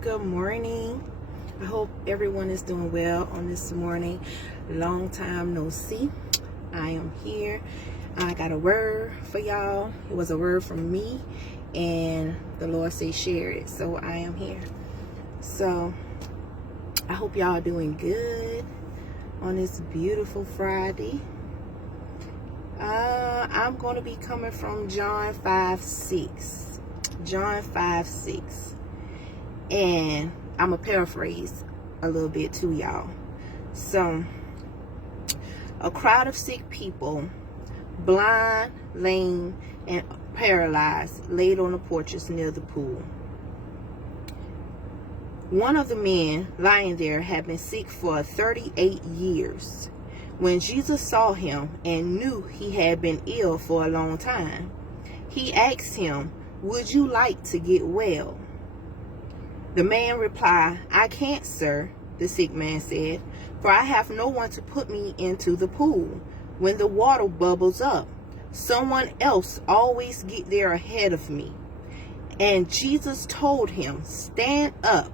Good morning. I hope everyone is doing well on this morning. Long time no see. I am here. I got a word for y'all. It was a word from me, and the Lord said share it. So I am here. So I hope y'all are doing good on this beautiful Friday. I'm going to be coming from John 5:6. John 5:6. And I'm going to paraphrase a little bit too, y'all. So, a crowd of sick people, blind, lame, and paralyzed, laid on the porches near the pool. One of the men lying there had been sick for 38 years. When Jesus saw him and knew he had been ill for a long time, he asked him, "Would you like to get well?" The man replied, "I can't, sir," the sick man said, "for I have no one to put me into the pool when the water bubbles up. Someone else always get there ahead of me." And Jesus told him, "Stand up,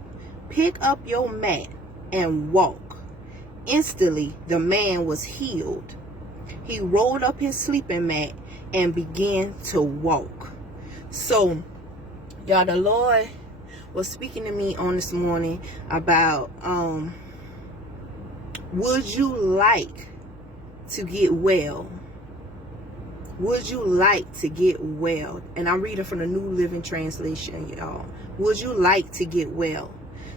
pick up your mat, and walk." Instantly, the man was healed. He rolled up his sleeping mat and began to walk. So, y'all, the Lord was speaking to me on this morning about would you like to get well? Would you like to get well? And I'm reading from the New Living Translation, y'all. Would you like to get well?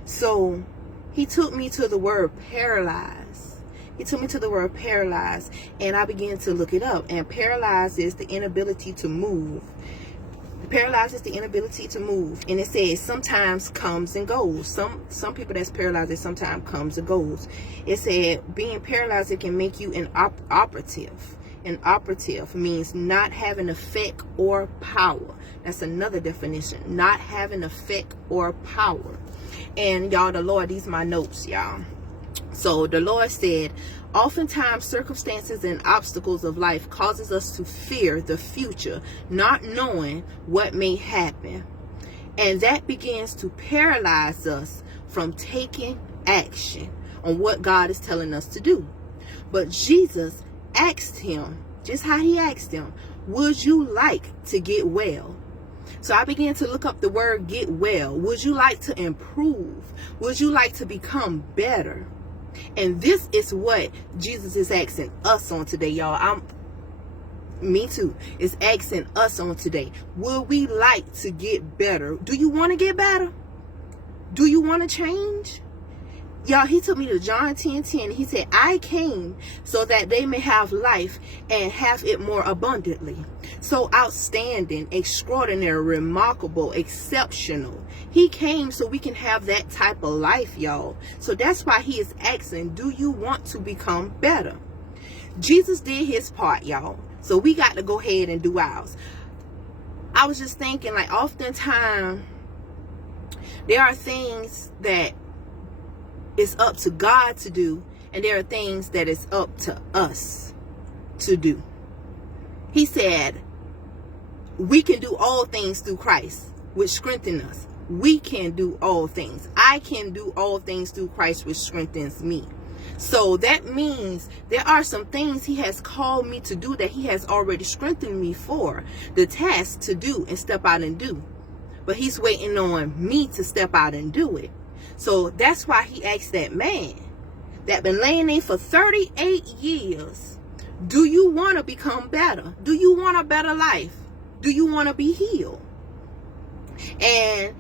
So he took me to the word paralyzed. He took me to the word paralyzed, and I began to look it up. And paralyzed is the inability to move. Paralyzed is the inability to move, and it says sometimes comes and goes. Some people that's paralyzed, it sometimes comes and goes. It said being paralyzed, it can make you an operative. An operative means not having effect or power. That's another definition. Not having effect or power. And y'all, the Lord, these are my notes, y'all. So the Lord said, oftentimes circumstances and obstacles of life causes us to fear the future, not knowing what may happen. And that begins to paralyze us from taking action on what God is telling us to do. But Jesus asked him, just how he asked him, "Would you like to get well?" So I began to look up the word get well. Would you like to improve? Would you like to become better? And this is what Jesus is asking us on today, y'all. Me too. It's asking us on today. Would we like to get better? Do you want to get better? Do you want to change? Y'all, he took me to John 10:10. He said, "I came so that they may have life and have it more abundantly." So outstanding, extraordinary, remarkable, exceptional. He came so we can have that type of life, y'all. So that's why he is asking, do you want to become better? Jesus did his part, y'all. So we got to go ahead and do ours. I was just thinking, like, oftentimes there are things that it's up to God to do, and there are things that it's up to us to do. He said, we can do all things through Christ, which strengthens us. We can do all things. I can do all things through Christ, which strengthens me. So that means there are some things he has called me to do that he has already strengthened me for, the task to do and step out and do. But he's waiting on me to step out and do it. So that's why he asked that man that been laying there for 38 years, do you want to become better? Do you want a better life? Do you want to be healed? And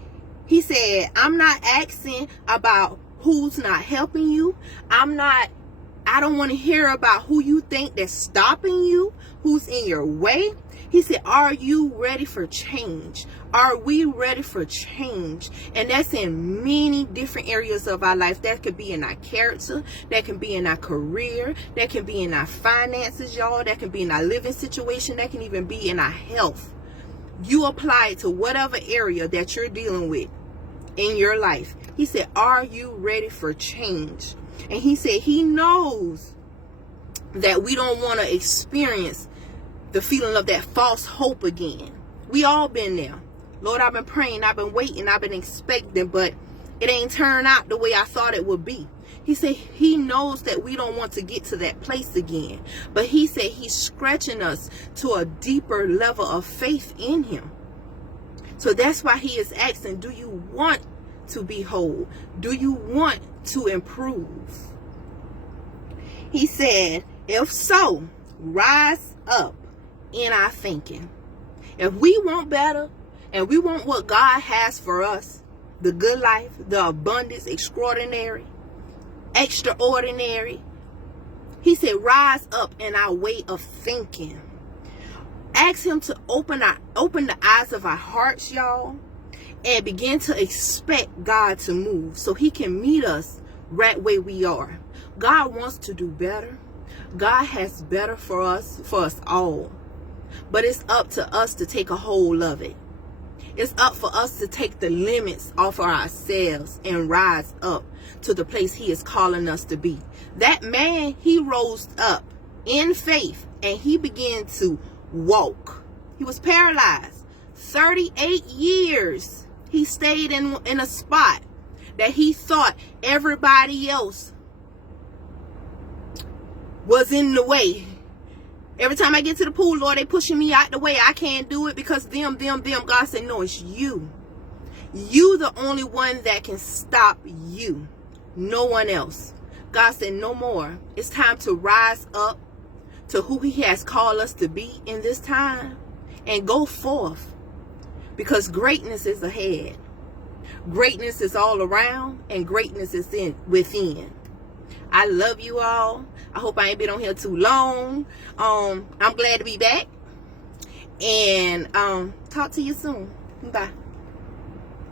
he said, I'm not asking about who's not helping you. I don't want to hear about who you think that's stopping you, who's in your way. He said, are you ready for change? Are we ready for change? And that's in many different areas of our life. That could be in our character. That can be in our career. That can be in our finances, y'all. That can be in our living situation. That can even be in our health. You apply it to whatever area that you're dealing with in your life. He said, are you ready for change? And he said he knows that we don't want to experience the feeling of that false hope again. We all been there. Lord, I've been praying, I've been waiting, I've been expecting, but It ain't turned out the way I thought it would be. He said he knows that we don't want to get to that place again. But he said he's stretching us to a deeper level of faith in him. So that's why he is asking, do you want to be whole? Do you want to improve? He said, if so, rise up in our thinking. If we want better and we want what God has for us, the good life, the abundance, extraordinary, extraordinary, he said, rise up in our way of thinking. Ask him to open the eyes of our hearts, y'all, and begin to expect God to move so he can meet us right where we are. God wants to do better. God has better for us all. But it's up to us to take a hold of it. It's up for us to take the limits off of ourselves and rise up to the place he is calling us to be. That man, he rose up in faith and he began to walk. He was paralyzed. 38 years he stayed in a spot that he thought everybody else was in the way. Every time I get to the pool, Lord, they pushing me out the way. I can't do it because them. God said, no, it's you. You the only one that can stop you. No one else. God said, no more. It's time to rise up to who he has called us to be in this time and go forth, because greatness is ahead. Greatness is all around and greatness is within. I love you all. I hope I ain't been on here too long. I'm glad to be back. And talk to you soon. Bye.